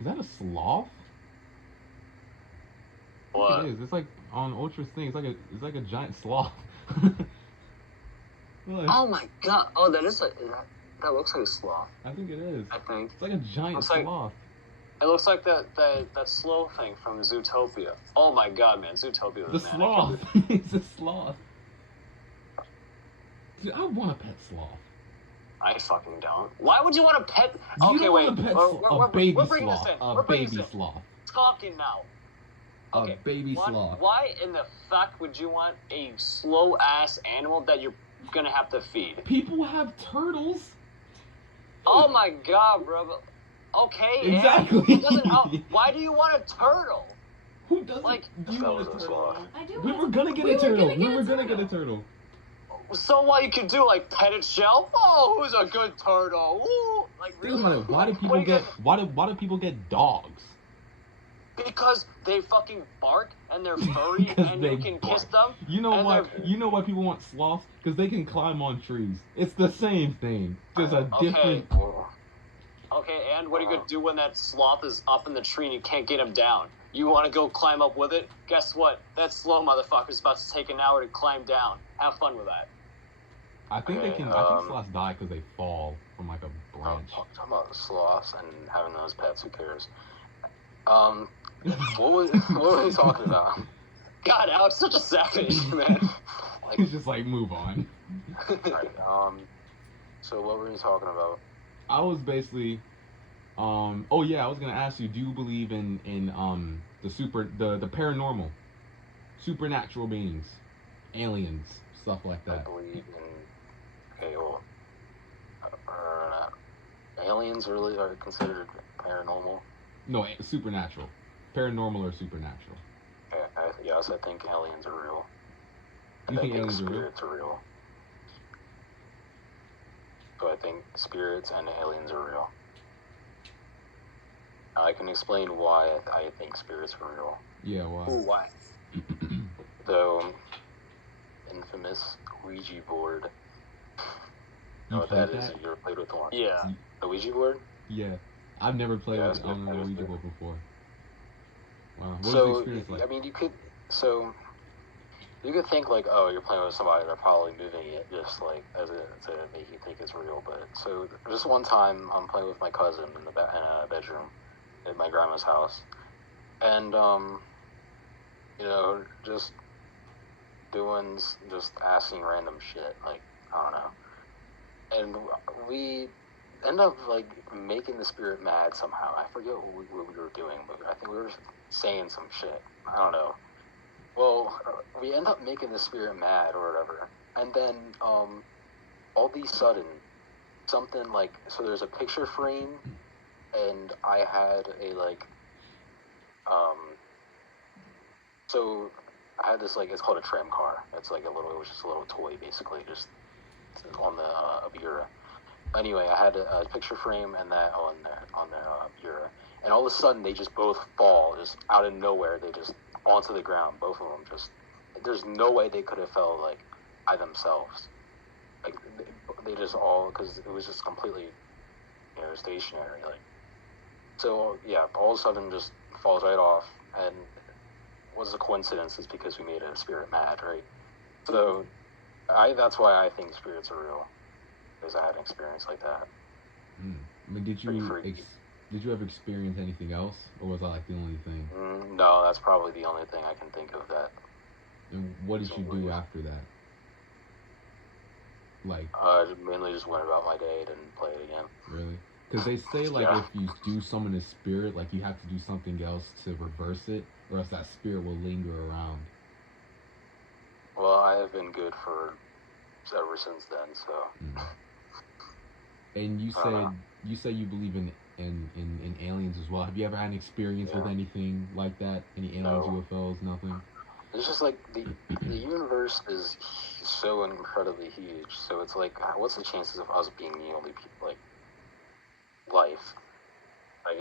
Is that a sloth? I think it What? is. It's like on Ultra's thing. It's like a giant sloth. What? Oh my god! Oh, that looks like a sloth. I think it is. I think It's like a giant looks like sloth. it looks like that slow thing from Zootopia. Oh my god, man, Zootopia The was man. I can't sloth. believe. It's a sloth. Dude, I want a pet sloth. I fucking don't. Why would you want a pet? You Okay, don't wait. want a pet sloth. We're, A baby we're bringing sloth. this in. A We're bringing baby this in. sloth. Talking now. A Okay. baby sloth. Why in the fuck would you want a slow ass animal that you're gonna have to feed? People have turtles. Oh my god, bro. Okay. Exactly. And it doesn't help. Why do you want a turtle? Who doesn't? Like, do you want a turtle? I do. We were gonna get a turtle. We were gonna get a turtle. so what you could do, like pet its shell? Oh, who's a good turtle? Ooh. Like Think really? about it. Why do people get? Why do people get dogs? Because they fucking bark and they're furry and you can kiss them. You know and why? they're- You know why people want sloths? Because they can climb on trees. It's the same thing, just a different. Okay, and what are you gonna do when that sloth is up in the tree and you can't get him down? You want to go climb up with it? Guess what? That slow motherfucker's about to take an hour to climb down. Have fun with that. I think they can. I think sloths die because they fall from like a branch. Talking about sloths and having those pets, who cares? What were we talking about? God, Alex, such a savage, man. Like, It's just like move on. right, so what were we talking about? I was basically, oh yeah, I was gonna ask you, do you believe in the paranormal, supernatural beings, aliens, stuff like I that? believe in, aliens really are considered paranormal. No, supernatural, paranormal or supernatural. Yes, I think aliens are real. You I think aliens are real? spirits are real. So I think spirits and aliens are real. I can explain why I think spirits are real. Yeah, why? Ooh, why? The infamous Ouija board. You what played that is? that? You ever played with one? Yeah. The Ouija board? Yeah, I've never played Yeah, with it's good. on the Ouija board before. Wow, what was the So, experience like? I mean, you could think like, oh, you're playing with somebody, they're probably moving it just like to make you think it's real. But so just one time, I'm playing with my cousin in a bedroom at my grandma's house, and just just asking random shit, like I don't know, and we end up like making the spirit mad somehow. I forget what we were doing, but I think we were saying some shit. I don't know. Well, we end up making the spirit mad or whatever, and then all of a sudden, something like, so there's a picture frame, and I had so I had this it's called a tram car. It's it was just a little toy basically, just on the bureau. Anyway, I had a picture frame and that on the bureau, and all of a sudden they just both fall, just out of nowhere. They just onto the ground, both of them. Just there's no way they could have fell by themselves. They just all, because it was just completely stationary. So yeah, all of a sudden just falls right off, and what's the coincidence is because we made a spirit mad, right? So that's why I think spirits are real, because I had an experience like that. I mean, did you ever experience anything else, or was that the only thing? No, that's probably the only thing I can think of that. And what did you do after that? I mainly just went about my day, didn't play it again. Really? Because they say Yeah. if you do summon a spirit, you have to do something else to reverse it, or else that spirit will linger around. Well, I have been good ever since then, so. And you said you believe in aliens as well. Have you ever had an experience with anything like that? Any aliens, No. UFOs, nothing? It's just the universe is so incredibly huge. So it's what's the chances of us being the only people, life? It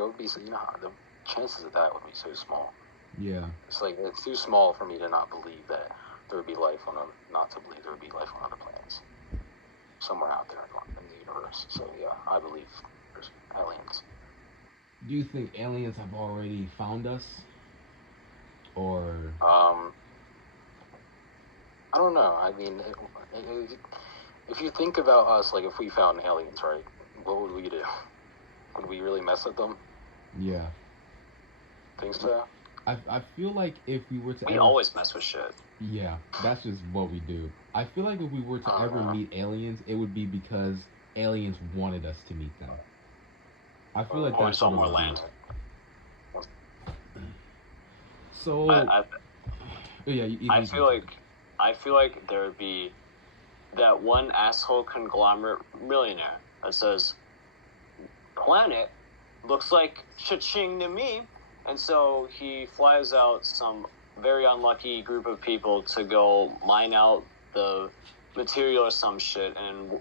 would be, the chances of that would be so small. Yeah. It's it's too small for me to not believe that there would be life not to believe there would be life on other planets, somewhere out there in the universe. So yeah, I believe there's aliens. Do you think aliens have already found us, or I don't know. I mean, if you think about us, like if we found aliens, right? What would we do? Would we really mess with them? yeah? Think so? I feel like if we were to We ever, always mess with shit. yeah, that's just what we do. I feel like if we were to ever meet aliens, it would be because aliens wanted us to meet them. I feel like Or that's saw what it more would be. land. So yeah, I feel like there would be that one asshole conglomerate millionaire that says, planet looks like cha-ching to me, and so he flies out some very unlucky group of people to go mine out the material or some shit, and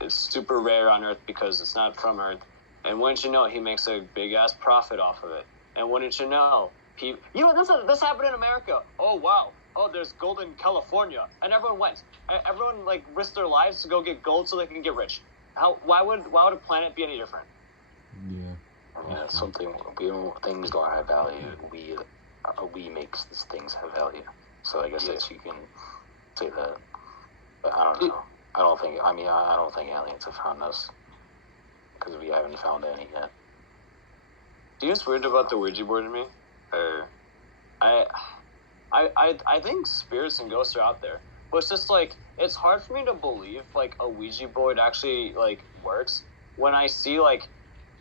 it's super rare on Earth because it's not from Earth, and wouldn't you know, he makes a big ass profit off of it, and wouldn't you know, this happened in America. Oh wow. Oh, there's gold in California, and everyone went. Everyone like risked their lives to go get gold so they can get rich. Why would a planet be any different? Yeah. Yeah, something things don't have value. We makes these things have value. So I guess yes, you can say that. But I don't know. I don't think aliens have found us because we haven't found any yet. Do you know what's weird about the Ouija board to me? I think spirits and ghosts are out there, but it's just like it's hard for me to believe like a Ouija board actually like works when I see like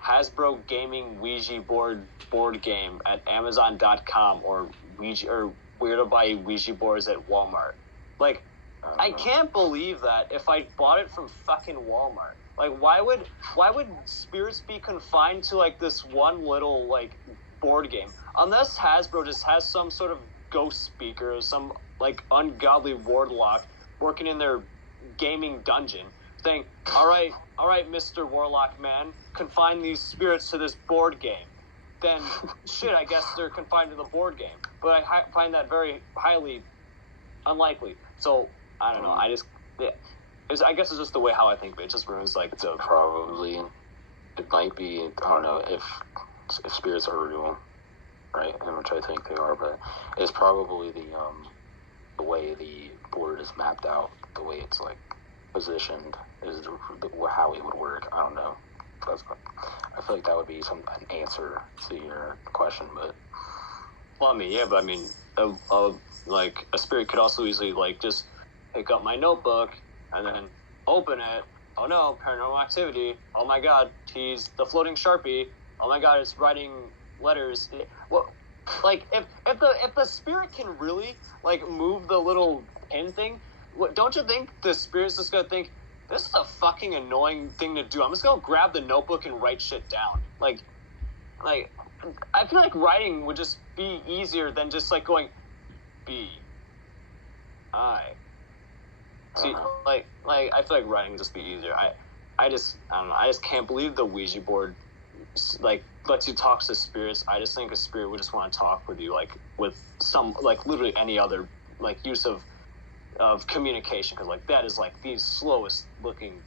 Hasbro Gaming Ouija board game at Amazon.com or Ouija or where to buy Ouija boards at Walmart. Like I can't believe that if I bought it from fucking Walmart. Like why would spirits be confined to like this one little like board game? Unless Hasbro just has some sort of ghost speaker or some like ungodly warlock working in their gaming dungeon saying, all right, Mr. Warlock man, confine these spirits to this board game. Then shit, I guess they're confined to the board game. But I find that very highly unlikely. So I don't know. I guess it's just the way how I think of it. It just ruins like the probably. It might be. I don't know if spirits are real, right? Which I think they are, but it's probably the way the board is mapped out, the way it's like positioned is how it would work. I don't know. I feel like that would be an answer to your question, but. Well, I mean, yeah, but I mean, like a spirit could also easily like just pick up my notebook and then open it. Oh no, paranormal activity. Oh my god, he's the floating Sharpie. Oh my god, it's writing letters. Well, like if the spirit can really like move the little pin thing, don't you think the spirit's just gonna think this is a fucking annoying thing to do? I'm just gonna grab the notebook and write shit down. Like I feel like writing would just be easier than just like going B I. See, like I feel like writing would just be easier. I don't know. I just can't believe the Ouija board like lets you talk to spirits. I just think a spirit would just want to talk with you, like with some like literally any other like use of communication, because like that is like the slowest looking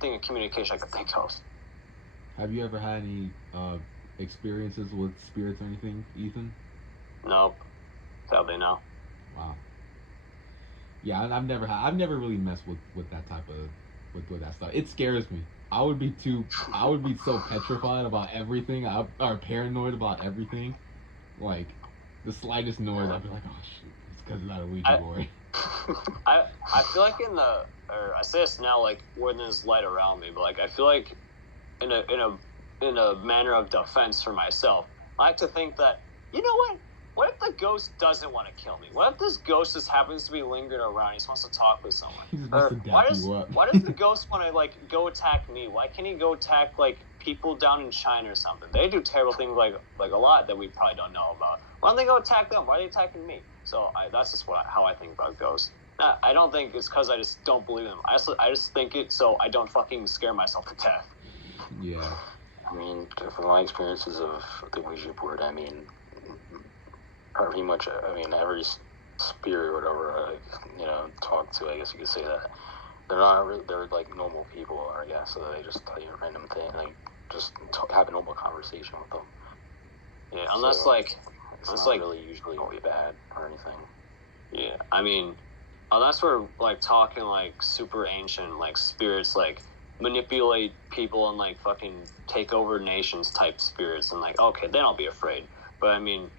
thing of communication I could think of. Have you ever had any experiences with spirits or anything, Ethan? Nope. Sadly, no. Wow. Yeah, I've never really messed with that type of with that stuff. It scares me. I would be so petrified about everything. Or paranoid about everything. Like the slightest noise, I'd be like, oh shit, it's because of that Ouija board. I feel like I say this now like when there's light around me, but like I feel like in a manner of defense for myself, I like to think that, you know what? What if the ghost doesn't want to kill me? What if this ghost just happens to be lingering around? He just wants to talk with someone. He just wants to dap you up. Why does the ghost want to like go attack me? Why can't he go attack like people down in China or something? They do terrible things like a lot that we probably don't know about. Why don't they go attack them? Why are they attacking me? So that's just how I think about ghosts. I don't think it's because I just don't believe them. I just think it so I don't fucking scare myself to death. Yeah. I mean, from my experiences of the Ouija board, I mean, pretty much, I mean, every spirit or whatever I, talk to, I guess you could say that, they're not really, they're like normal people, I guess, so they just tell you a random thing, like, just have a normal conversation with them. Yeah, unless So, like, it's unless not like, really usually bad or anything. yeah, I mean, unless we're like talking like super ancient, like spirits, like manipulate people and like fucking take over nations type spirits, and like, okay, then I'll be afraid. But I mean,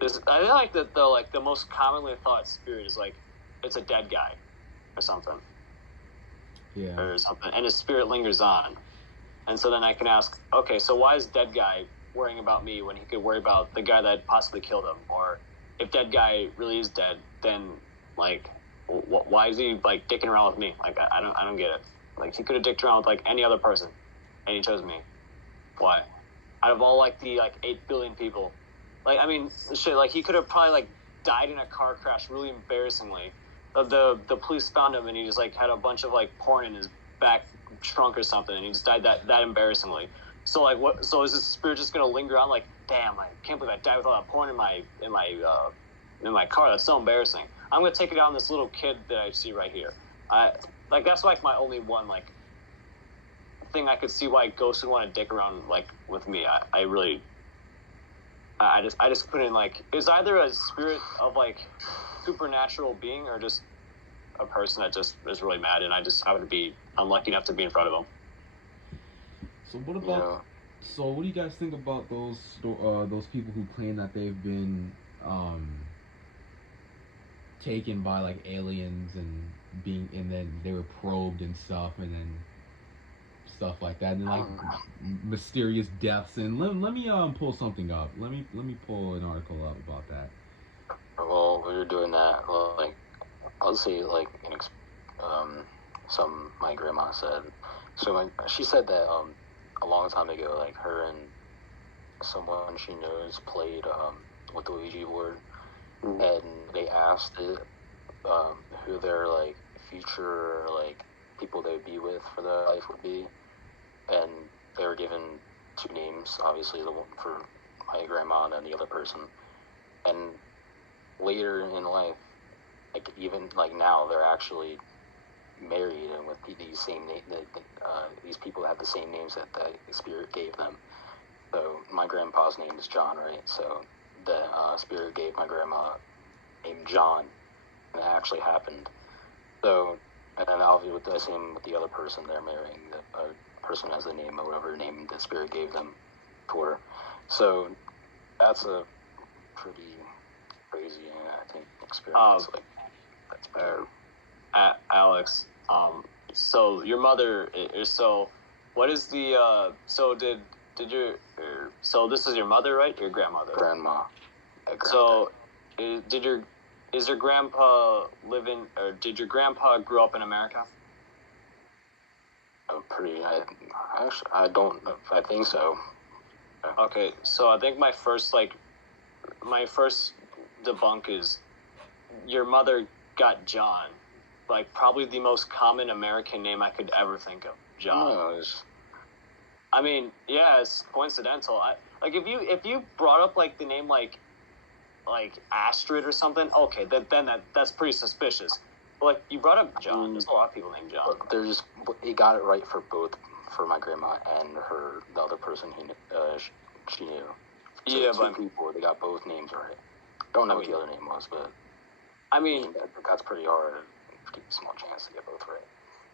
I feel like the most commonly thought spirit is like it's a dead guy or something. Yeah. Or something, and his spirit lingers on. And so then I can ask, okay, so why is dead guy worrying about me when he could worry about the guy that possibly killed him? Or if dead guy really is dead, then like, why is he like dicking around with me? Like, I don't get it. Like, he could have dicked around with like any other person, and he chose me. Why? Out of all like the like 8 billion people, like, I mean, shit, like he could have probably like died in a car crash really embarrassingly. The police found him and he just like had a bunch of like porn in his back trunk or something, and he just died that embarrassingly. So like, what? So is this spirit just gonna linger on? Like, damn, I can't believe I died with all that porn in my car. That's so embarrassing. I'm gonna take it out on this little kid that I see right here. Like that's like my only one like thing I could see why ghosts would want to dick around like with me. I just couldn't like. It's either a spirit of like supernatural being or just a person that just is really mad, and I just happen to be unlucky enough to be in front of them. So what about? So what do you guys think about those people who claim that they've been taken by like aliens and then they were probed and stuff, and then stuff like that, and then like mysterious deaths? And let me pull something up. Let me pull an article up about that. Well, we were doing that. Like, I'll say like some my grandma said. So she said that a long time ago, like her and someone she knows played with the Ouija board, and they asked it who their like future like people they would be with for their life would be, and they were given 2 names, obviously the one for my grandma and then the other person, and later in life, like even like now, they're actually married and with these same these people have the same names that the spirit gave them. So my grandpa's name is John, right? So the spirit gave my grandma name John, and it actually happened. So, and then obviously with the same with the other person they're marrying, the person has the name or whatever name the spirit gave them for. So that's a pretty crazy, I think, experience. Like that's pretty. Alex, so your mother is so. What is the so did your so this is your mother, right? Your grandmother. Grandma. So, is your grandpa living, or did your grandpa grow up in America? I don't. I think so. Okay, so I think my first debunk is your mother got John, like probably the most common American name I could ever think of. John. No, I mean, yeah, it's coincidental. Like if you brought up like the name like Astrid or something, okay, that's pretty suspicious. But like you brought up John. There's a lot of people named John. Look, he got it right for both, for my grandma and the other person she knew. So yeah, 2 but people, they got both names right. Don't know what the other name was, but I mean that's pretty hard. Keep a small chance to get both right.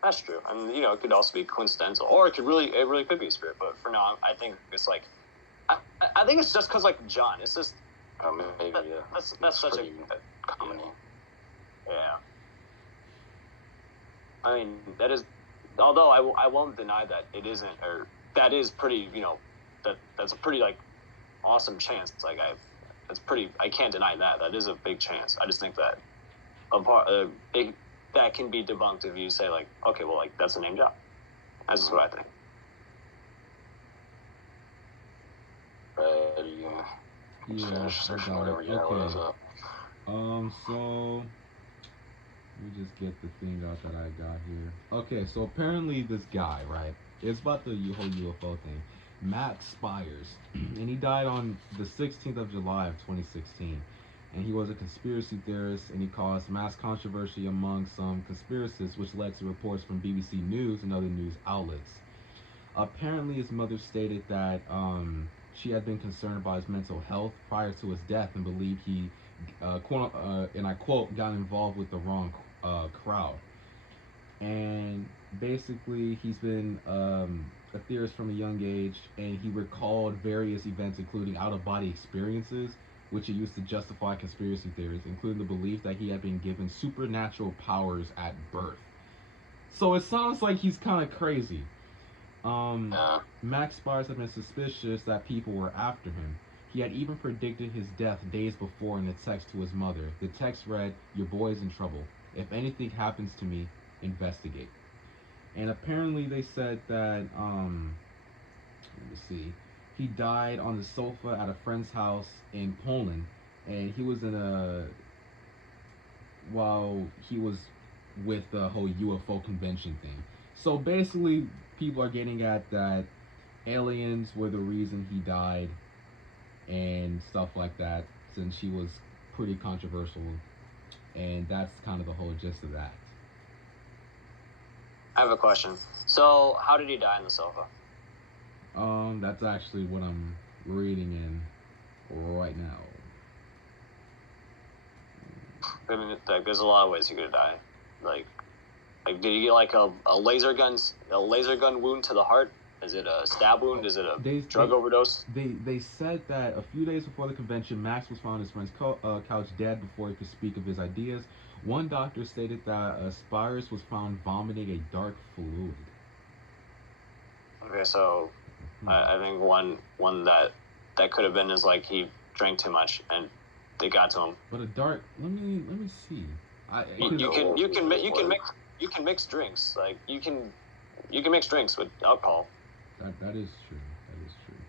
That's true. I mean, it could also be coincidental, or it really could be a spirit. But for now, I think it's like, I think it's just because like John. It's just maybe that's such a common name. Yeah. I mean, that is, although I won't deny that it isn't, or that is pretty. That's a pretty like awesome chance. It's like I can't deny that. That is a big chance. I just think that that can be debunked if you say like, okay, well, like that's a name job. That's just what I think. Yeah, I got it. Okay. So let me just get the thing out that I got here. Okay, so apparently this guy, right? It's about the whole UFO thing. Matt Spires, and he died on the 16th of July of 2016. And he was a conspiracy theorist, and he caused mass controversy among some conspiracists, which led to reports from BBC News and other news outlets. Apparently, his mother stated that she had been concerned about his mental health prior to his death and believed he, and I quote, got involved with the wrong crowd. And basically, he's been a theorist from a young age, and he recalled various events, including out of body experiences, which he used to justify conspiracy theories, including the belief that he had been given supernatural powers at birth. So it sounds like he's kind of crazy. Max Spires had been suspicious that people were after him. He had even predicted his death days before in a text to his mother. The text read, "Your boy is in trouble. If anything happens to me, investigate." And apparently they said that, let me see, he died on the sofa at a friend's house in Poland, and he was while he was with the whole UFO convention thing. So basically, people are getting at that aliens were the reason he died and stuff like that, since he was pretty controversial, and that's kind of the whole gist of that. I have a question. So, how did he die on the sofa? That's actually what I'm reading in right now. I mean, like, there's a lot of ways he could have died. Like, did he get like a laser gun wound to the heart? Is it a stab wound? Is it a drug overdose? They said that a few days before the convention, Max was found on his friend's couch dead before he could speak of his ideas. One doctor stated that Spires was found vomiting a dark fluid. Okay, so I think one that could have been is like he drank too much and they got to him. But a dark. Let me see. You can mix drinks. Like you can mix drinks with alcohol. That is true. That is true.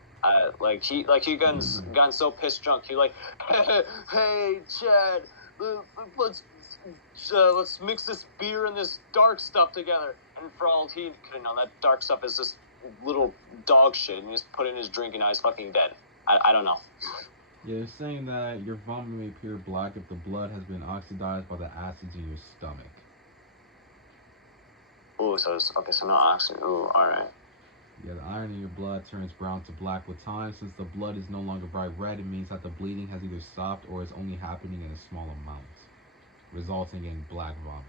Like he gotten so pissed drunk. He like, hey Chad, let's mix this beer and this dark stuff together. And for all he could have known, that dark stuff is just little dog shit, and you just put it in his drink and now he's fucking dead. I don't know. Yeah, they're saying that your vomit may appear black if the blood has been oxidized by the acids in your stomach. Ooh, so not oxygen. Ooh, alright. Yeah, the iron in your blood turns brown to black with time. Since the blood is no longer bright red, it means that the bleeding has either stopped or is only happening in a small amount, resulting in black vomit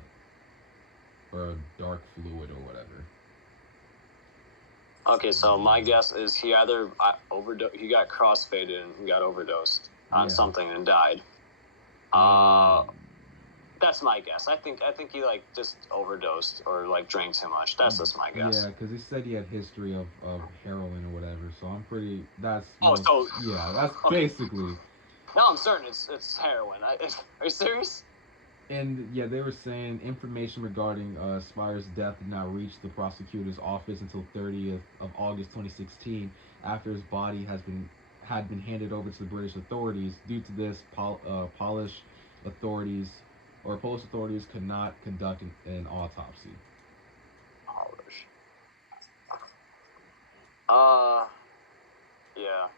or a dark fluid or whatever. Okay, so my guess is he either he got crossfaded and got overdosed on something and died. That's my guess. I think he like just overdosed or like drank too much. That's just my guess. Yeah, because he said he had history of heroin or whatever. So I'm pretty. That's okay. Basically. No, I'm certain it's heroin. Are you serious? And yeah, they were saying information regarding Spires' death did not reach the prosecutor's office until 30th of August 2016, after his body had been handed over to the British authorities. Due to this, Polish authorities could not conduct an autopsy. Polish. Yeah.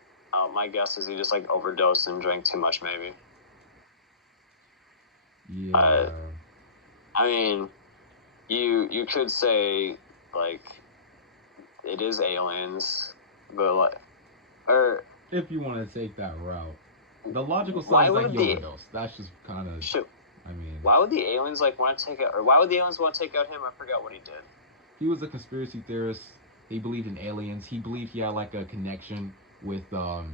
My guess is he just like overdosed and drank too much, maybe. Yeah. I mean, you could say like it is aliens, but like, or if you want to take that route, the logical side is like he overdosed. That's just kind of. I mean, why would the aliens like want to take out, or why would the aliens want to take out him? I forgot what he did. He was a conspiracy theorist. He believed in aliens. He believed he had like a connection with the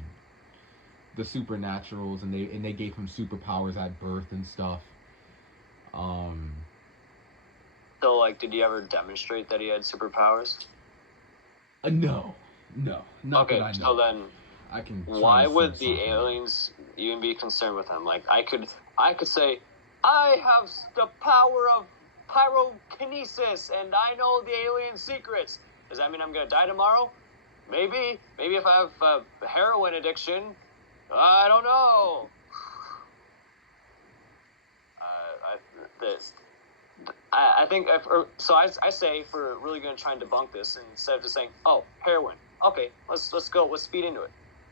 supernaturals, and they gave him superpowers at birth and stuff. So, like, did he ever demonstrate that he had superpowers? No, not okay, that I know. So then, I can. Why would the aliens even be concerned with him? Like, I could say, I have the power of pyrokinesis, and I know the alien secrets. Does that mean I'm gonna die tomorrow? Maybe if I have a heroin addiction, I don't know. I think I say if we're really going to try and debunk this, and instead of just saying, oh, heroin, okay, let's go, let's speed into it.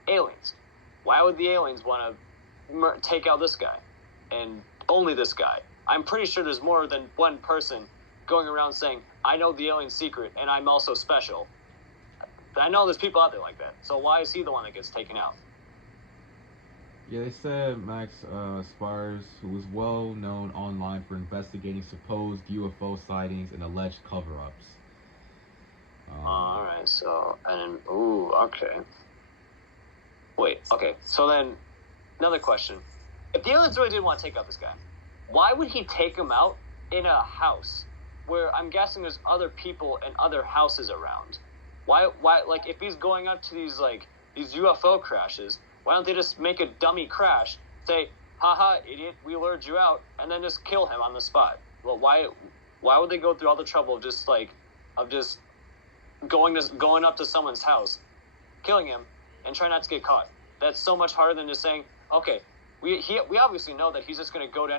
Aliens. Why would the aliens want to take out this guy and only this guy? I'm pretty sure there's more than one person going around saying, I know the alien secret and I'm also special. I know there's people out there like that. So why is he the one that gets taken out? Yeah, they said Max Spires, who is well known online for investigating supposed UFO sightings and alleged cover-ups. All right. So okay. Wait. Okay. So then, another question: if the aliens really didn't want to take out this guy, why would he take him out in a house where I'm guessing there's other people and other houses around? Why, like, if he's going up to these UFO crashes, why don't they just make a dummy crash, say, haha, idiot, we lured you out, and then just kill him on the spot? Well, why would they go through all the trouble of just going up to someone's house, killing him, and try not to get caught? That's so much harder than just saying, okay, we obviously know that he's just going to go to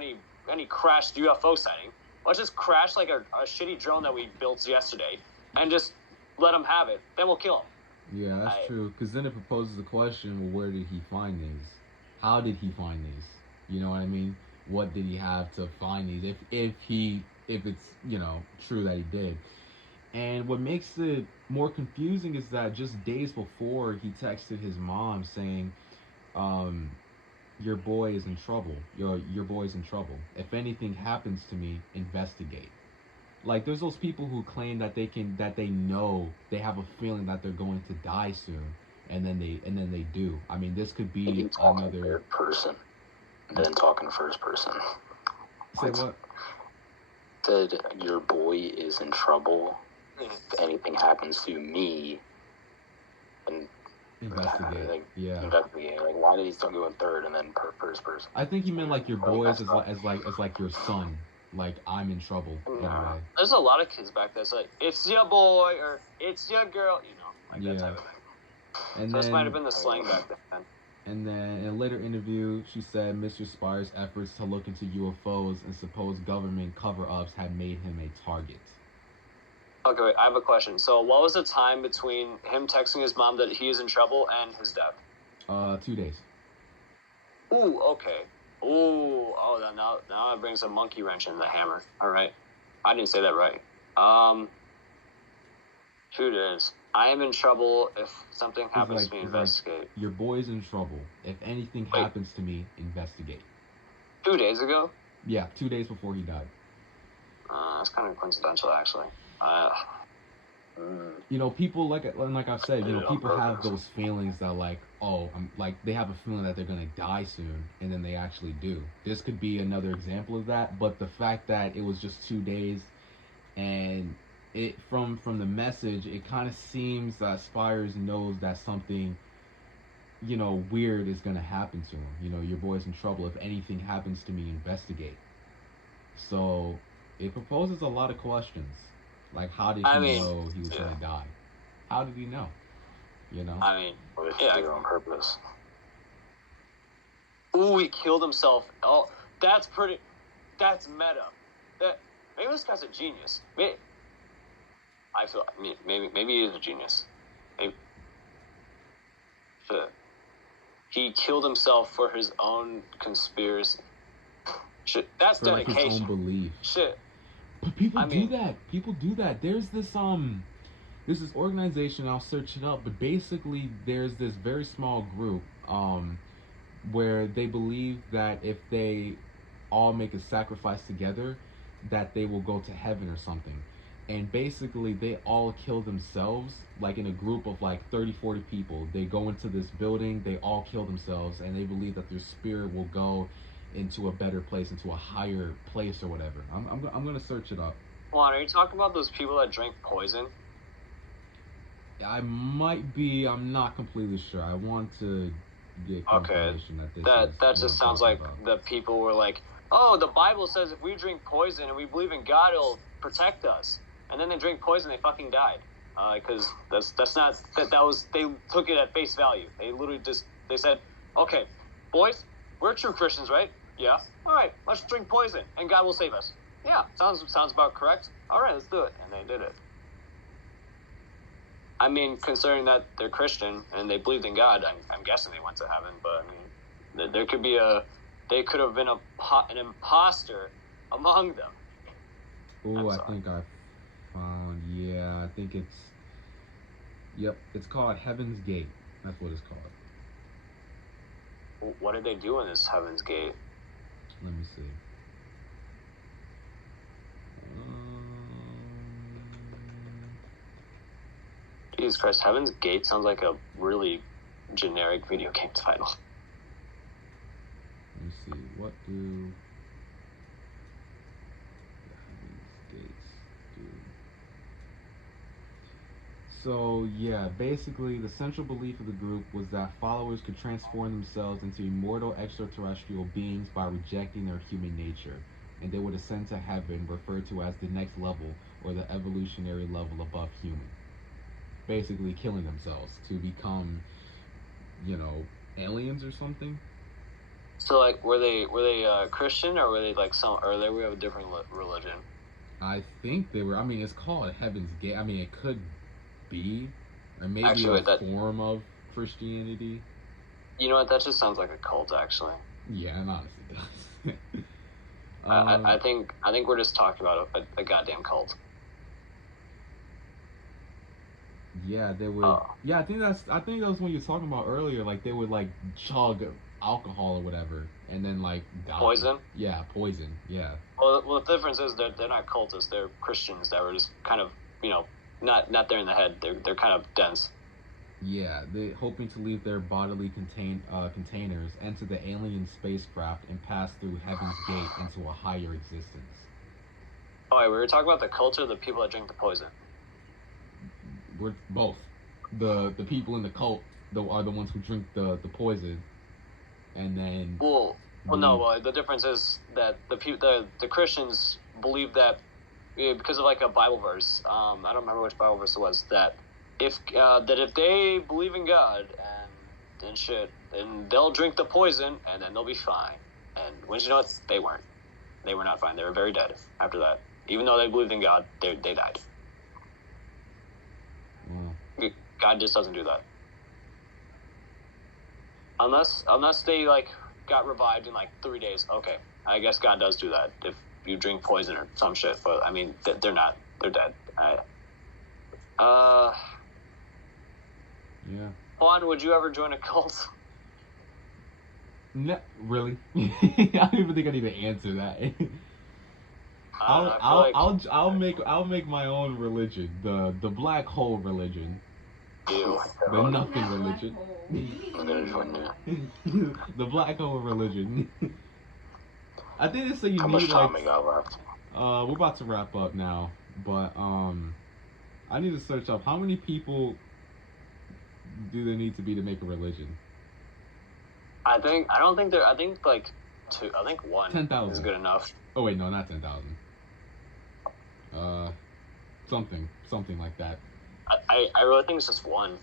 any crashed UFO sighting. Let's just crash like a shitty drone that we built yesterday and just let him have it. Then we'll kill him. Yeah, that's true. Because then it proposes the question, well, where did he find these? How did he find these? You know what I mean? What did he have to find these? If it's, you know, true that he did. And what makes it more confusing is that just days before, he texted his mom saying, your boy is in trouble. Your boy's in trouble. If anything happens to me, investigate. Like, there's those people who claim that they know, they have a feeling that they're going to die soon, and then they do. I mean, this could be another third person, then talking first person. Say what? Said your boy is in trouble. If anything happens to me, and investigate. Investigate. Like, why did he still go in third and then first person? I think he meant like your boys as like your son. Like, I'm in trouble in a way. There's a lot of kids back there. It's like, it's your boy or it's your girl, you know, like that type of thing. And so then, this might have been the slang back then. And then in a later interview, she said Mr. Spires' efforts to look into UFOs and supposed government cover-ups had made him a target. Okay, wait, I have a question. So what was the time between him texting his mom that he is in trouble and his death? 2 days. Ooh, okay. Now it brings a monkey wrench in the hammer. All right, I didn't say that right. 2 days. I am in trouble. If something happens to me, investigate. Like, your boy's in trouble. If anything happens to me, investigate. 2 days ago? Yeah, 2 days before he died. That's kind of coincidental, actually. You know, people like I've said, you know, people have those feelings that they have a feeling that they're gonna die soon, and then they actually do. This could be another example of that. But the fact that it was just 2 days, and it from the message, it kind of seems that Spires knows that something, you know, weird is gonna happen to him. You know, your boy's in trouble. If anything happens to me, investigate. So it proposes a lot of questions. Like, how did he know he was going to die? How did he know? You know? I mean, on purpose. Ooh, he killed himself. Oh, that's meta. Maybe this guy's a genius. Maybe he is a genius. Maybe. Shit. He killed himself for his own conspiracy. Shit, that's for dedication. Like his own belief. Shit. But people do that. People do that. There's this organization, I'll search it up, but basically there's this very small group where they believe that if they all make a sacrifice together, that they will go to heaven or something. And basically they all kill themselves, like in a group of like 30-40 people. They go into this building, they all kill themselves, and they believe that their spirit will go into a better place, into a higher place or whatever. I'm gonna search it up. Juan, are you talking about those people that drink poison? I might be. I'm not completely sure. I want to get confirmation that just sounds like the people were like, oh, the Bible says if we drink poison and we believe in God, it'll protect us. And then they drink poison, they fucking died. Because they took it at face value. They literally they said, okay, boys, we're true Christians, right? Yeah. All right, let's drink poison, and God will save us. Yeah, sounds about correct. All right, let's do it, and they did it. I mean, considering that they're Christian and they believed in God, I'm guessing they went to heaven. But I mean, they could have been an imposter among them. Oh, I think I found. Yeah, I think it's. Yep, it's called Heaven's Gate. That's what it's called. What did they do in this Heaven's Gate? Let me see. Jesus Christ, Heaven's Gate sounds like a really generic video game title. Let me see. What do the Heaven's Gates do? So, yeah, basically, the central belief of the group was that followers could transform themselves into immortal extraterrestrial beings by rejecting their human nature, and they would ascend to heaven, referred to as the next level or the evolutionary level above human. Basically, killing themselves to become, aliens or something. So, like, were they Christian, or were they like or they were of a different religion? I think they were. I mean, it's called Heaven's Gate. I mean, it could be, or maybe Actually, a form of Christianity. You know what? That just sounds like a cult, actually. Yeah, it honestly does. I think we're just talking about a goddamn cult. Yeah, they would. Yeah, I think that was what you were talking about earlier. Like they would like chug alcohol or whatever, and then like die. Poison. Yeah, poison. Yeah. Well, the difference is they're not cultists. They're Christians that were just kind of not there in the head. They're kind of dense. Yeah, they hoping to leave their bodily containers, enter the alien spacecraft, and pass through Heaven's Gate into a higher existence. Oh, wait, we were talking about the culture of the people that drink the poison. We're both. The people in the cult are the ones who drink the poison, and then. Well, no. Well, the difference is that the Christians believe that because of like a Bible verse. I don't remember which Bible verse it was that. If they believe in God and shit, then they'll drink the poison and then they'll be fine. And when you know what? They weren't. They were not fine. They were very dead after that. Even though they believed in God, they died. Wow. God just doesn't do that. Unless they like got revived in like 3 days. Okay, I guess God does do that if you drink poison or some shit. But I mean, they're not. They're dead. Yeah. Juan, would you ever join a cult? No, really? I don't even think I need to answer that. I'll make my own religion, the black hole religion. Ew. The nothing religion. The black hole religion. I think it's so you need like. We're about to wrap up now, but I need to search up how many people do there need to be to make a religion? I think like 2. I think 1 10,000 is good enough. Oh wait, no, not 10,000. Something like that. I really think it's just 1.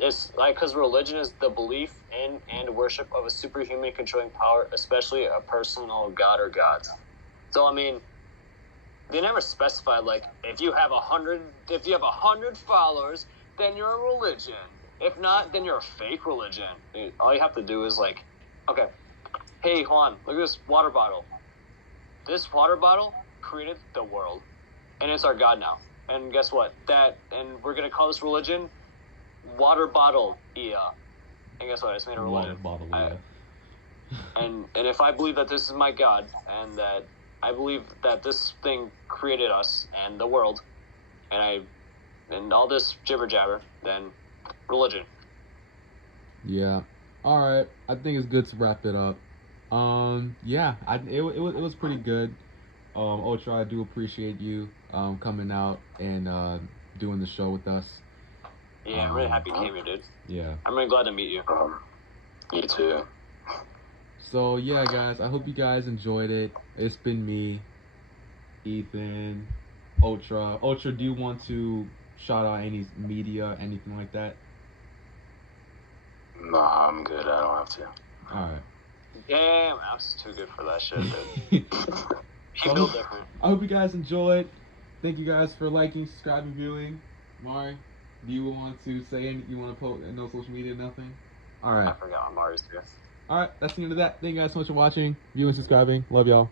It's like because religion is the belief in and worship of a superhuman controlling power, especially a personal god or gods. So I mean, they never specified like if you have 100 followers, then you're a religion. If not, then you're a fake religion. All you have to do is like, okay, hey Juan, look at this water bottle. This water bottle created the world, and it's our god now. And guess what? And we're gonna call this religion Water Bottle Ia. And guess what? I just made a religion. Water bottle, and if I believe that this is my god, and that I believe that this thing created us and the world, and all this jibber jabber, then religion. Yeah. All right. I think it's good to wrap it up. Yeah. It was pretty good. Ultra, I do appreciate you coming out and doing the show with us. Yeah, I'm really happy you came here, dude. Yeah. I'm really glad to meet you. You too. So yeah, guys, I hope you guys enjoyed it. It's been me, Ethan, Ultra. Ultra, do you want to shout out any media, anything like that? Nah, I'm good. I don't have to. Alright. Damn, I was too good for that shit, dude. You feel different. I hope you guys enjoyed. Thank you guys for liking, subscribing, viewing. Mari, do you want to say anything? You want to post no social media, nothing? Alright. I forgot what Mari's doing. Alright, that's the end of that. Thank you guys so much for watching, viewing, subscribing. Love y'all.